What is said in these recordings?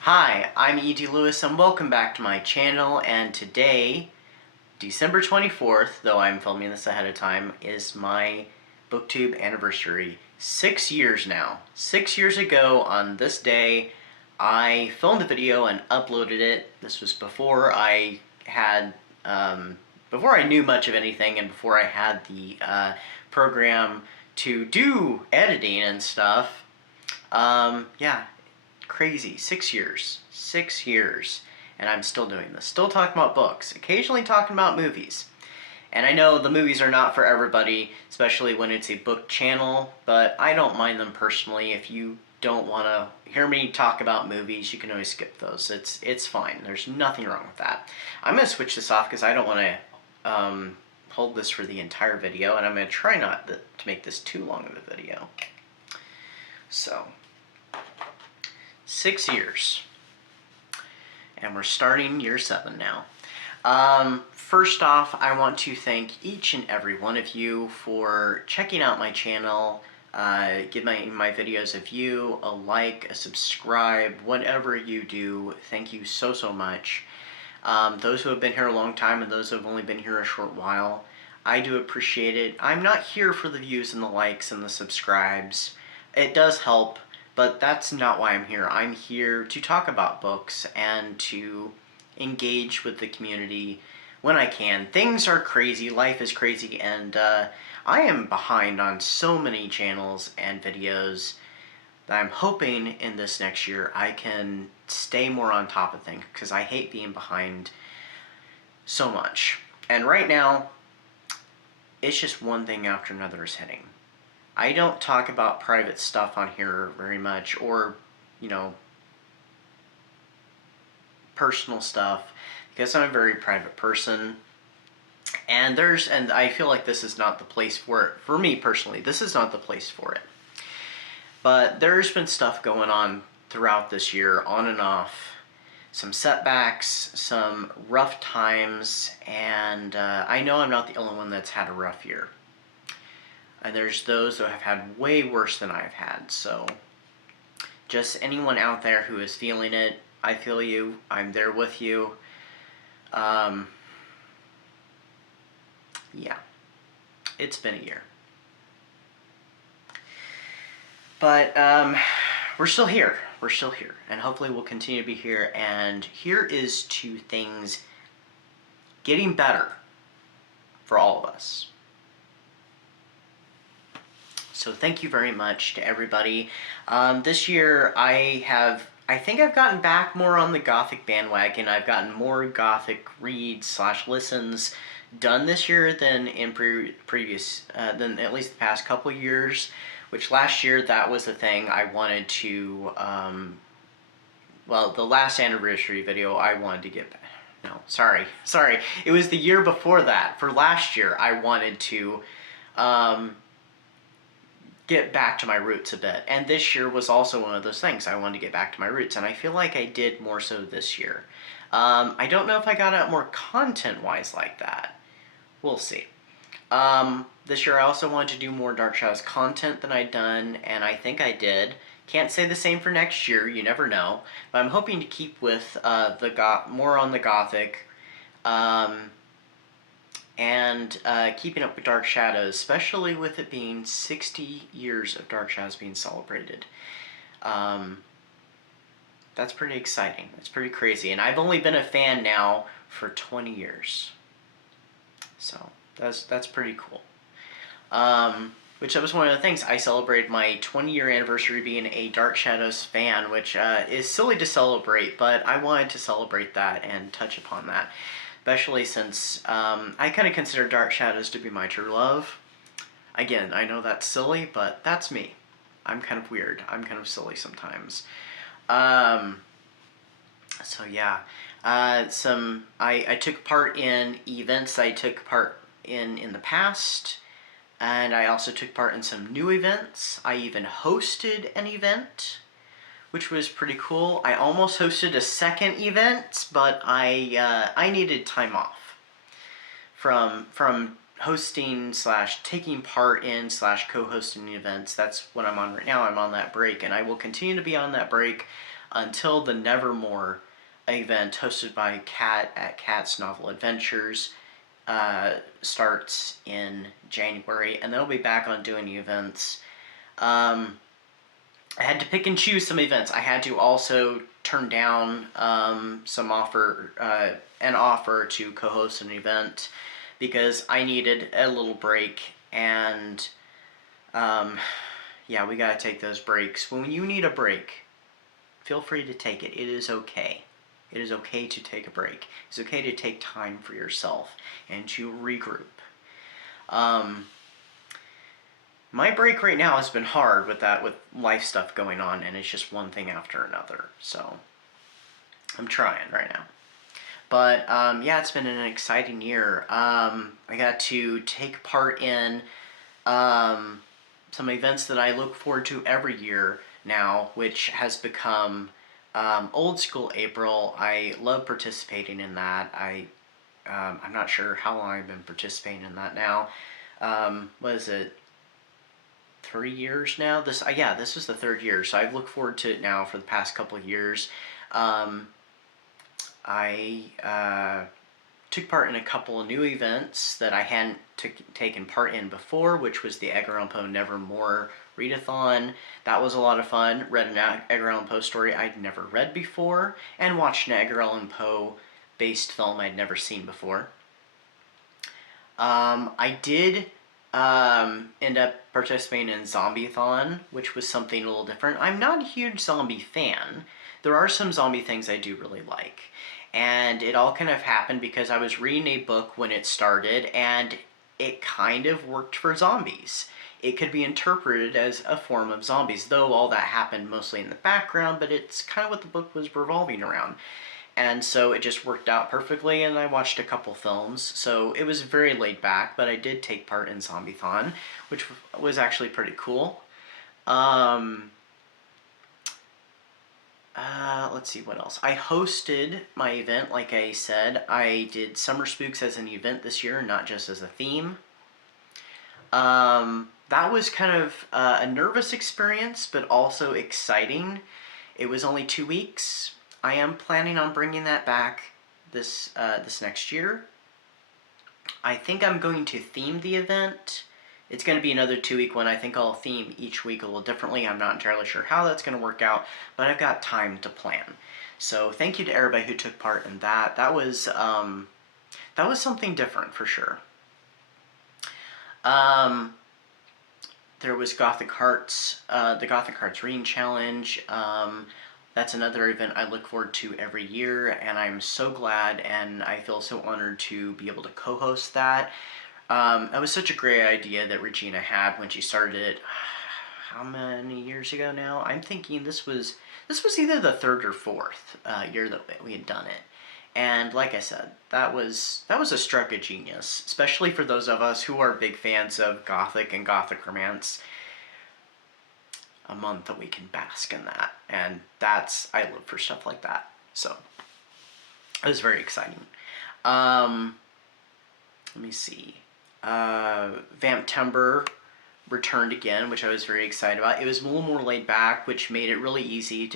Hi, I'm E.D. Lewis and welcome back to my channel, and today, December 24th, though I'm filming this ahead of time, is my BookTube anniversary. 6 years now. 6 years ago on this day, I filmed a video and uploaded it. This was before I had, before I knew much of anything and before I had the program to do editing and stuff. Yeah, crazy. 6 years. 6 years. And I'm still doing this. Still talking about books. Occasionally talking about movies. And I know the movies are not for everybody, especially when it's a book channel, but I don't mind them personally. If you don't want to hear me talk about movies, you can always skip those. It's fine. There's nothing wrong with that. I'm going to switch this off because I don't want to hold this for the entire video, and I'm going to try not to make this too long of a video. So, 6 years. And we're starting year 7 now. First off, I want to thank each and every one of you for checking out my channel. Give my videos a view, a like, a subscribe, whatever you do. Thank you so much. Those who have been here a long time and those who have only been here a short while, I do appreciate it. I'm not here for the views and the likes and the subscribes. It does help, but that's not why I'm here. I'm here to talk about books and to engage with the community when I can. Things are crazy, life is crazy, and I am behind on so many channels and videos that I'm hoping in this next year I can stay more on top of things, because I hate being behind so much. And right now, it's just one thing after another is hitting. I don't talk about private stuff on here very much, or, you know, personal stuff, because I'm a very private person. And I feel like this is not the place for it. For me personally, this is not the place for it. But there's been stuff going on throughout this year, on and off. Some setbacks, some rough times, and I know I'm not the only one that's had a rough year. And there's those that have had way worse than I've had, so just anyone out there who is feeling it, I feel you, I'm there with you. Yeah, it's been a year. But we're still here, and hopefully we'll continue to be here, and here is to things getting better for all of us. So thank you very much to everybody. This year I think I've gotten back more on the Gothic bandwagon. I've gotten more Gothic reads / listens done this year than in than at least the past couple years, which last year that was the thing I wanted to, well, the last anniversary video I wanted to get back. No, sorry. It was the year before that. For last year, I wanted to get back to my roots a bit. And this year was also one of those things. I wanted to get back to my roots, and I feel like I did more so this year. I don't know if I got out more content-wise like that. We'll see. This year I also wanted to do more Dark Shadows content than I'd done, and I think I did. Can't say the same for next year, you never know. But I'm hoping to keep with more on the Gothic, and keeping up with Dark Shadows, especially with it being 60 years of Dark Shadows being celebrated. That's pretty exciting. That's pretty crazy. And I've only been a fan now for 20 years. So that's pretty cool. Which was one of the things. I celebrated my 20-year anniversary being a Dark Shadows fan, which is silly to celebrate, but I wanted to celebrate that and touch upon that. Especially since I kind of consider Dark Shadows to be my true love. Again, I know that's silly, but that's me. I'm kind of weird. I'm kind of silly sometimes. So yeah, I took part in events I took part in the past, and I also took part in some new events. I even hosted an event, which was pretty cool. I almost hosted a second event, but I needed time off from hosting slash taking part in slash co-hosting events. That's what I'm on right now. I'm on that break, and I will continue to be on that break until the Nevermore event hosted by Kat at Kat's Novel Adventures starts in January, and then I'll be back on doing events. I had to pick and choose some events. I had to also turn down an offer to co-host an event because I needed a little break, and yeah, we gotta take those breaks. When you need a break, feel free to take it. It is okay. It is okay to take a break. It's okay to take time for yourself and to regroup. My break right now has been hard with life stuff going on, and it's just one thing after another. So I'm trying right now. But yeah, it's been an exciting year. I got to take part in some events that I look forward to every year now, which has become Old School April. I love participating in that. I'm not sure how long I've been participating in that now. What is it? 3 years now. This was the third year, so I've looked forward to it now for the past couple of years. I took part in a couple of new events that I hadn't taken part in before, which was the Edgar Allan Poe Nevermore readathon. That was a lot of fun. Read an Edgar Allan Poe story I'd never read before, and watched an Edgar Allan Poe based film I'd never seen before. I did end up participating in Zombie-thon, which was something a little different. I'm not a huge zombie fan. There are some zombie things I do really like. And it all kind of happened because I was reading a book when it started, and it kind of worked for zombies. It could be interpreted as a form of zombies, though all that happened mostly in the background, but it's kind of what the book was revolving around. And so it just worked out perfectly, and I watched a couple films, so it was very laid back, but I did take part in Zombie-thon, which was actually pretty cool. Let's see what else. I hosted my event, like I said. I did Summer Spooks as an event this year, not just as a theme. That was kind of a nervous experience, but also exciting. It was only 2 weeks. I am planning on bringing that back this next year. I think I'm going to theme the event. It's going to be another 2-week one. I think I'll theme each week a little differently. I'm not entirely sure how that's going to work out, but I've got time to plan. So thank you to everybody who took part in that. That was something different for sure. There was Gothic Hearts, the Gothic Hearts Reading Challenge. That's another event I look forward to every year, and I'm so glad and I feel so honored to be able to co-host that. That was such a great idea that Regina had when she started it. How many years ago now? I'm thinking this was either the third or fourth year that we had done it. And like I said, that was a stroke of genius, especially for those of us who are big fans of Gothic and Gothic romance. A month that we can bask in that, and I live for stuff like that. So it was very exciting. Let me see. Vamptember returned again, which I was very excited about. It was a little more laid back, which made it really easy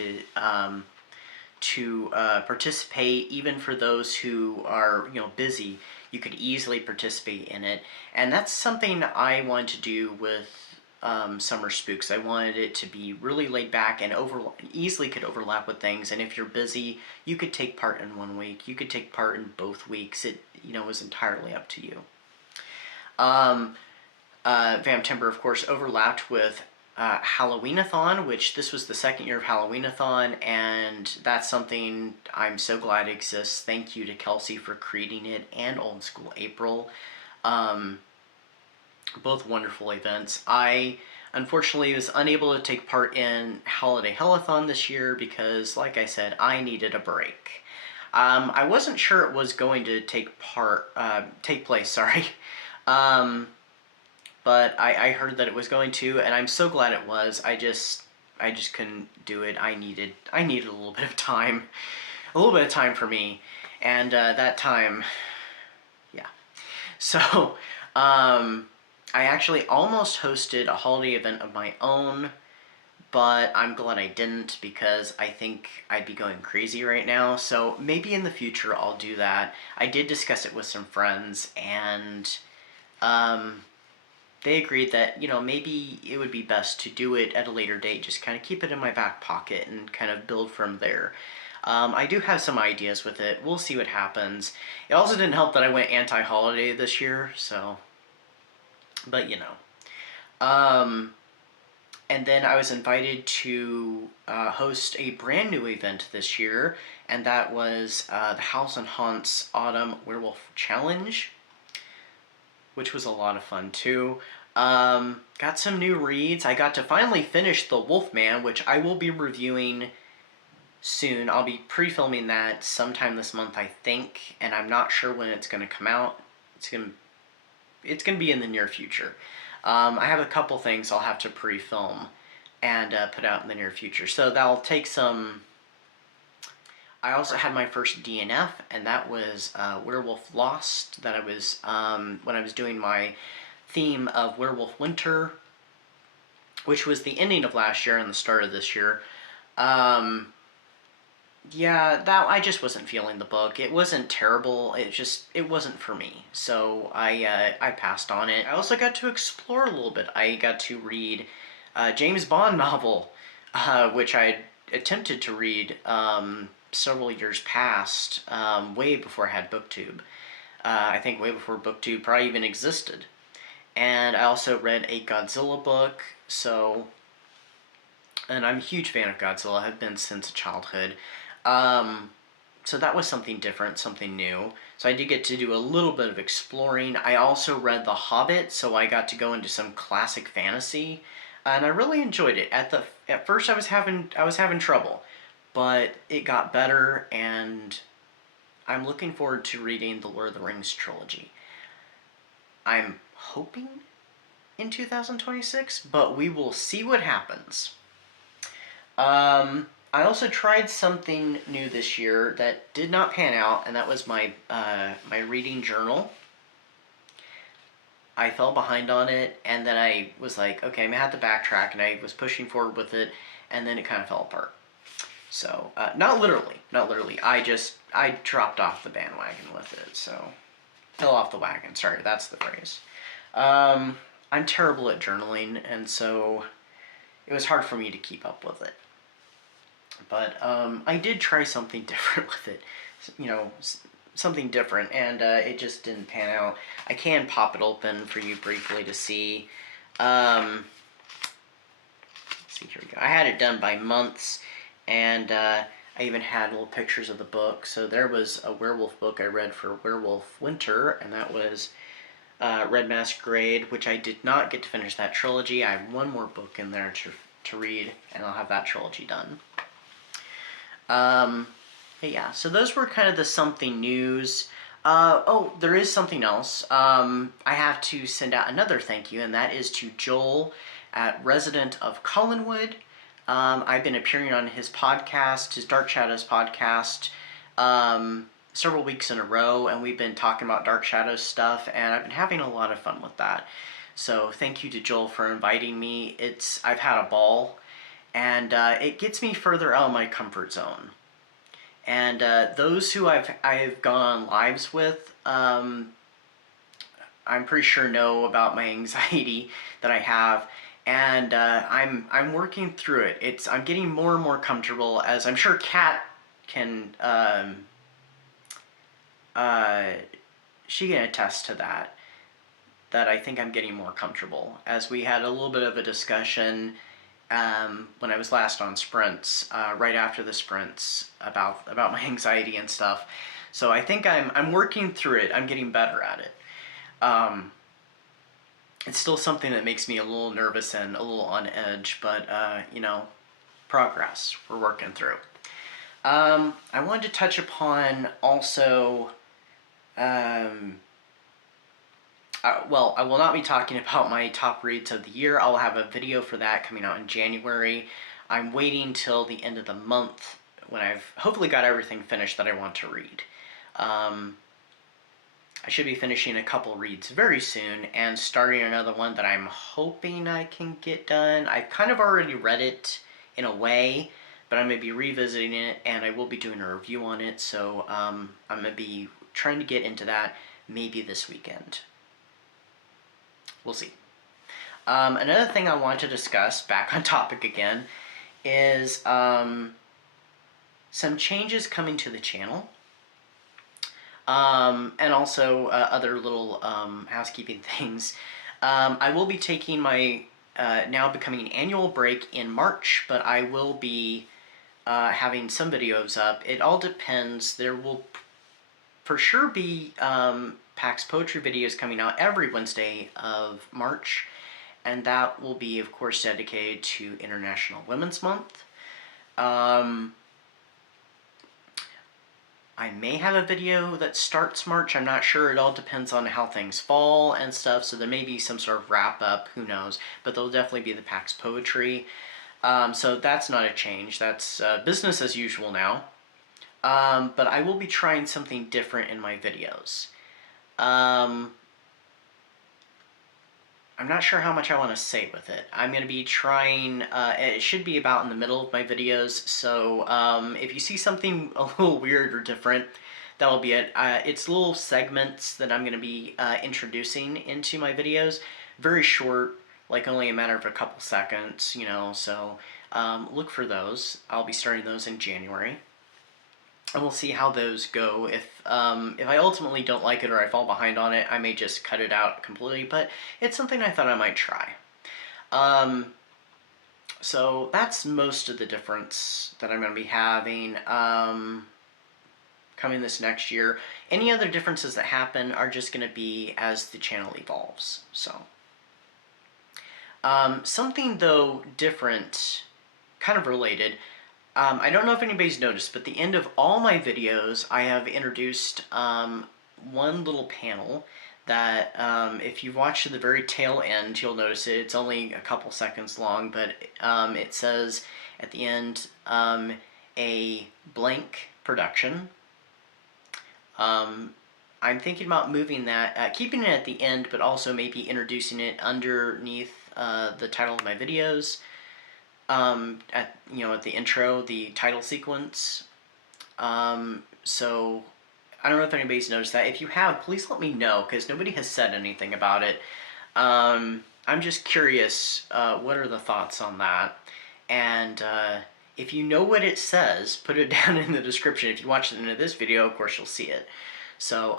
to participate, even for those who are busy. You could easily participate in it, and that's something I wanted to do with Summer Spooks. I wanted it to be really laid back and easily could overlap with things. And if you're busy, you could take part in 1 week. You could take part in both weeks. It was entirely up to you. Vamptember, of course, overlapped with Halloween-a-thon, which this was the second year of Halloween-a-thon, and that's something I'm so glad exists. Thank you to Kelsey for creating it, and Old School April. Both wonderful events. I unfortunately was unable to take part in Holiday Hellathon this year because, like I said, I needed a break. I wasn't sure it was going to take place, sorry. But I heard that it was going to, and I'm so glad it was. I just couldn't do it. I needed a little bit of time. A little bit of time for me. And that time, yeah. So I actually almost hosted a holiday event of my own, but I'm glad I didn't because I think I'd be going crazy right now. So maybe in the future I'll do that. I did discuss it with some friends, and um, they agreed that, maybe it would be best to do it at a later date, just kind of keep it in my back pocket and kind of build from there. I do have some ideas with it. We'll see what happens. It also didn't help that I went anti-holiday this year, so, but Um, and then I was invited to host a brand new event this year, and that was the House and Haunts Autumn Werewolf Challenge, which was a lot of fun too. Got some new reads. I got to finally finish The Wolfman, which I will be reviewing soon. I'll be pre-filming that sometime this month, I think, and I'm not sure when it's going to come out. It's gonna be in the near future. I have a couple things I'll have to pre-film and put out in the near future, so that'll take some. I also had my first DNF, and that was Werewolf Lost. That I was when I was doing my theme of Werewolf Winter, which was the ending of last year and the start of this year. Yeah, that I just wasn't feeling the book. It wasn't terrible. It wasn't for me. So I passed on it. I also got to explore a little bit. I got to read a James Bond novel, which I attempted to read several years past, way before I had BookTube. I think way before BookTube probably even existed. And I also read a Godzilla book. And I'm a huge fan of Godzilla. Have been since childhood. So that was something different, something new. So I did get to do a little bit of exploring. I also read The Hobbit, so I got to go into some classic fantasy, and I really enjoyed it. At first I was having trouble, but it got better, and I'm looking forward to reading the Lord of the Rings trilogy. I'm hoping in 2026, but we will see what happens. I also tried something new this year that did not pan out, and that was my my reading journal. I fell behind on it, and then I was like, okay, I'm gonna have to backtrack, and I was pushing forward with it, and then it kind of fell apart. So, not literally, not literally. I dropped off the bandwagon with it, so fell off the wagon. Sorry, that's the phrase. I'm terrible at journaling, and so it was hard for me to keep up with it. But I did try something different with it, something different, and it just didn't pan out. I can pop it open for you briefly to see. Let's see, here we go. I had it done by months, and I even had little pictures of the book. So there was a werewolf book I read for Werewolf Winter, and that was Red Masquerade, which I did not get to finish that trilogy. I have one more book in there to read, and I'll have that trilogy done. But yeah, so those were kind of the something news. Oh, there is something else. I have to send out another thank you, and that is to Joel at Resident of Collinwood. I've been appearing on his podcast, his Dark Shadows podcast, several weeks in a row, and we've been talking about Dark Shadows stuff, and I've been having a lot of fun with that. So thank you to Joel for inviting me. I've had a ball, and it gets me further out of my comfort zone. And those who I've gone on lives with, I'm pretty sure know about my anxiety that I have, and I'm working through it. I'm getting more and more comfortable, as I'm sure Kat can she can attest to that. That I think I'm getting more comfortable, as we had a little bit of a discussion when I was last on sprints, right after the sprints, about my anxiety and stuff. So I think I'm working through it. I'm getting better at it. It's still something that makes me a little nervous and a little on edge, but progress. We're working through. I wanted to touch upon also. Well, I will not be talking about my top reads of the year. I'll have a video for that coming out in January. I'm waiting till the end of the month when I've hopefully got everything finished that I want to read. I should be finishing a couple reads very soon and starting another one that I'm hoping I can get done. I've kind of already read it in a way, but I'm going to be revisiting it, and I will be doing a review on it, so I'm going to be trying to get into that maybe this weekend. We'll see. Another thing I want to discuss, back on topic again, is some changes coming to the channel. And also other little housekeeping things. I will be taking my now becoming an annual break in March, but I will be having some videos up. It all depends. There will for sure be PAX Poetry videos coming out every Wednesday of March, and that will be, of course, dedicated to International Women's Month. I may have a video that starts March, I'm not sure. It all depends on how things fall and stuff, so there may be some sort of wrap-up, who knows. But there'll definitely be the PAX Poetry. So that's not a change. That's business as usual now. But I will be trying something different in my videos. I'm not sure how much I want to say with it. I'm going to be trying, it should be about in the middle of my videos, so if you see something a little weird or different, that'll be it. It's little segments that I'm going to be introducing into my videos. Very short, like only a matter of a couple seconds, you know, so look for those. I'll be starting those in January. And we'll see how those go. If I ultimately don't like it or I fall behind on it, I may just cut it out completely, but it's something I thought I might try. So that's most of the difference that I'm going to be having coming this next year. Any other differences that happen are just going to be as the channel evolves. So something, though, different, kind of related, I don't know if anybody's noticed, but at the end of all my videos, I have introduced one little panel that if you watch to the very tail end, you'll notice it. It's only a couple seconds long, but it says at the end, a blank production. I'm thinking about moving that, keeping it at the end, but also maybe introducing it underneath the title of my videos. At the intro, the title sequence. So I don't know if anybody's noticed that. If you have, please let me know, because nobody has said anything about it. I'm just curious, what are the thoughts on that? And if you know what it says, put it down in the description. If you watch the end of this video, of course you'll see it. So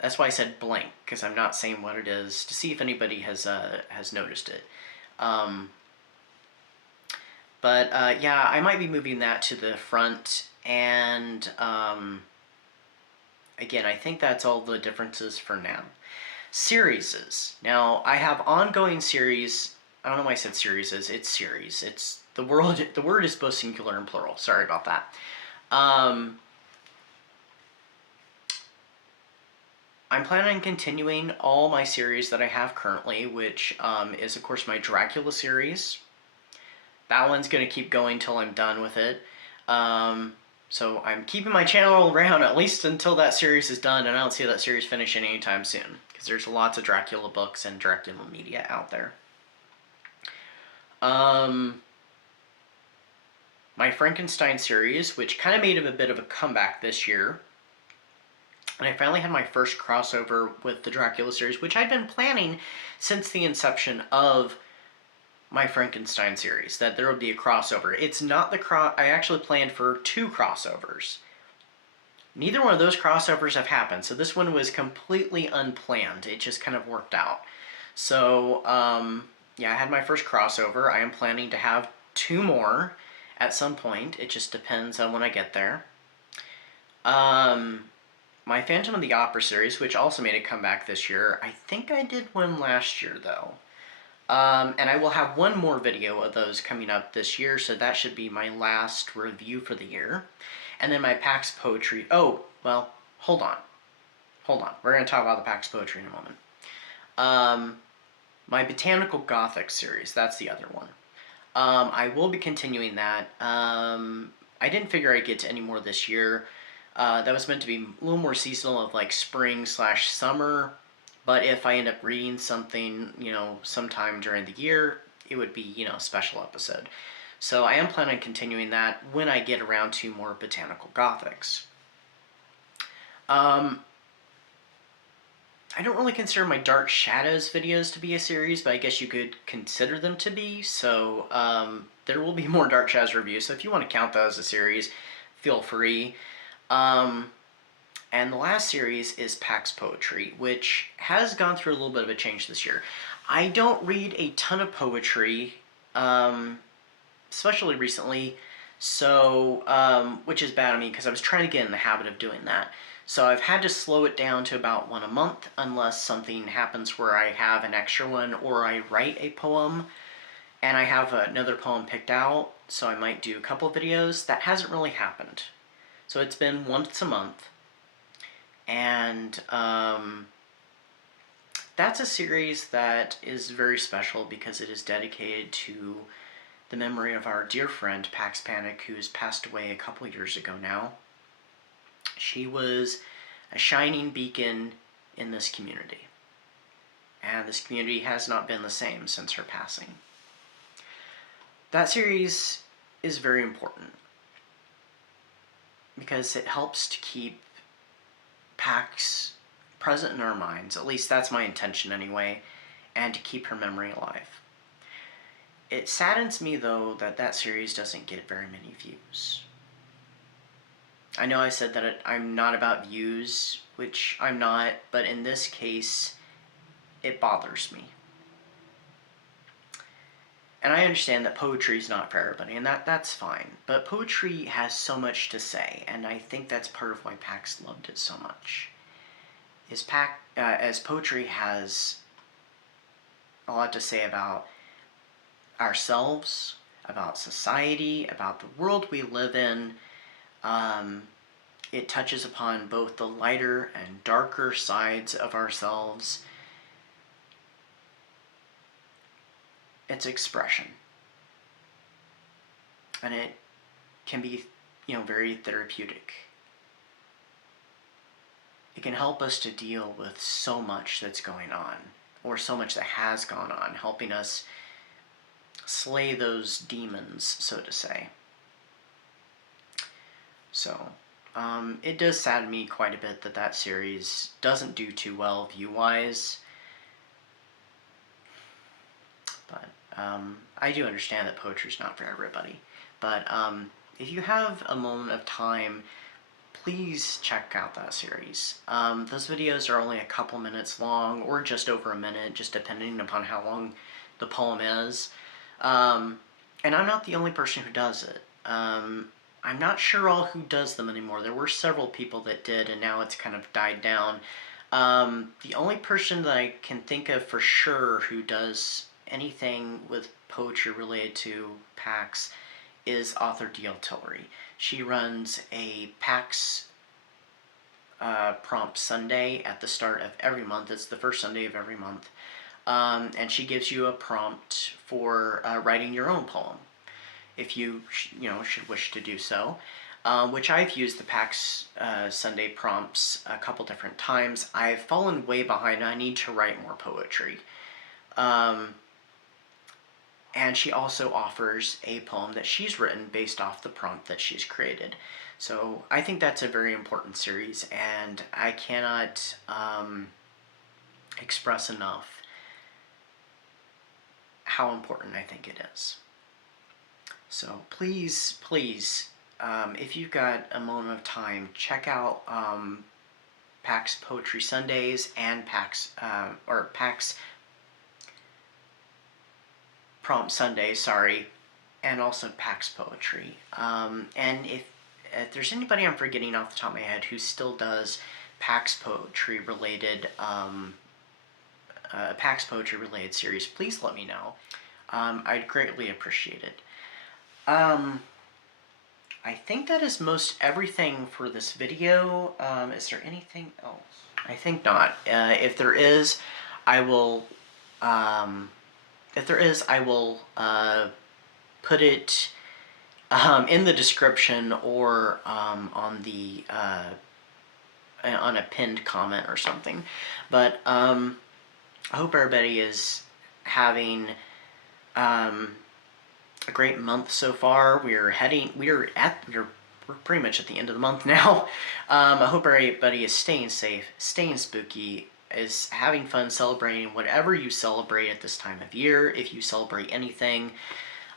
that's why I said blank, because I'm not saying what it is, to see if anybody has noticed it. But yeah, I might be moving that to the front, and again, I think that's all the differences for now. Series. Now, I have ongoing series. I don't know why I said series. It's series. It's the word is both singular and plural. Sorry about that. I'm planning on continuing all my series that I have currently, which is, of course, my Dracula series. That one's going to keep going till I'm done with it. So I'm keeping my channel around at least until that series is done, and I don't see that series finishing anytime soon, because there's lots of Dracula books and Dracula media out there. My Frankenstein series, which kind of made a bit of a comeback this year. And I finally had my first crossover with the Dracula series, which I'd been planning since the inception of my Frankenstein series, that there would be a crossover. It's not I actually planned for 2 crossovers. Neither one of those crossovers have happened, so this one was completely unplanned. It just kind of worked out. So, yeah, I had my first crossover. I am planning to have 2 more at some point. It just depends on when I get there. My Phantom of the Opera series, which also made a comeback this year. I think I did one last year, though. And I will have one more video of those coming up this year, so that should be my last review for the year. And then my PAX Poetry. Oh, well, hold on. We're going to talk about the PAX Poetry in a moment. My Botanical Gothic series, that's the other one. I will be continuing that. I didn't figure I'd get to any more this year. That was meant to be a little more seasonal, of like spring/summer. But if I end up reading something, sometime during the year, it would be, a special episode. So I am planning on continuing that when I get around to more botanical gothics. Um, I don't really consider my Dark Shadows videos to be a series, but I guess you could consider them to be. So there will be more Dark Shadows reviews. So if you want to count that as a series, feel free. And the last series is Pax Poetry, which has gone through a little bit of a change this year. I don't read a ton of poetry, especially recently, so which is bad on me because I was trying to get in the habit of doing that. So I've had to slow it down to about one a month unless something happens where I have an extra one or I write a poem and I have another poem picked out, so I might do a couple of videos. That hasn't really happened. So it's been once a month. And that's a series that is very special because it is dedicated to the memory of our dear friend Pax Panic, who's passed away a couple years ago now. She was a shining beacon in this community, and this community has not been the same since her passing. That series is very important because it helps to keep Pax present in our minds, at least that's my intention anyway, and to keep her memory alive. It saddens me, though, that that series doesn't get very many views. I know I said that I'm not about views, which I'm not, but in this case, it bothers me. And I understand that poetry is not for everybody, and that's fine. But poetry has so much to say, and I think that's part of why Pax loved it so much. As poetry has a lot to say about ourselves, about society, about the world we live in. It touches upon both the lighter and darker sides of ourselves. It's expression. And it can be, very therapeutic. It can help us to deal with so much that's going on, or so much that has gone on, helping us slay those demons, so to say. So, it does sadden me quite a bit that that series doesn't do too well view-wise. But I do understand that poetry's not for everybody. But if you have a moment of time, please check out that series. Those videos are only a couple minutes long, or just over a minute, just depending upon how long the poem is. And I'm not the only person who does it. I'm not sure all who does them anymore. There were several people that did, and now it's kind of died down. The only person that I can think of for sure who does anything with poetry related to Pax is author D.L. Tillery. She runs a Pax prompt Sunday at the start of every month. It's the first Sunday of every month. And she gives you a prompt for writing your own poem, if you should wish to do so, which I've used the Pax Sunday prompts a couple different times. I've fallen way behind. I need to write more poetry. And she also offers a poem that she's written based off the prompt that she's created. So I think that's a very important series, and I cannot express enough how important I think it is. So please, if you've got a moment of time, check out Pax Poetry Sundays and Pax Prompt Sundays, sorry, and also Pax Poetry. And if there's anybody I'm forgetting off the top of my head who still does Pax Poetry related series, please let me know. I'd greatly appreciate it. I think that is most everything for this video. Is there anything else? I think not. If there is, I will put it in the description or on the on a pinned comment or something. But I hope everybody is having a great month so far. We're pretty much at the end of the month now. I hope everybody is staying safe, staying spooky, is having fun celebrating whatever you celebrate at this time of year, if you celebrate anything.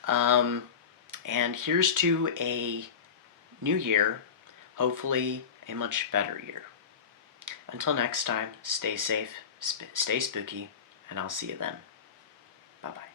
And here's to a new year, hopefully a much better year. Until next time, stay safe, stay spooky, and I'll see you then. Bye-bye.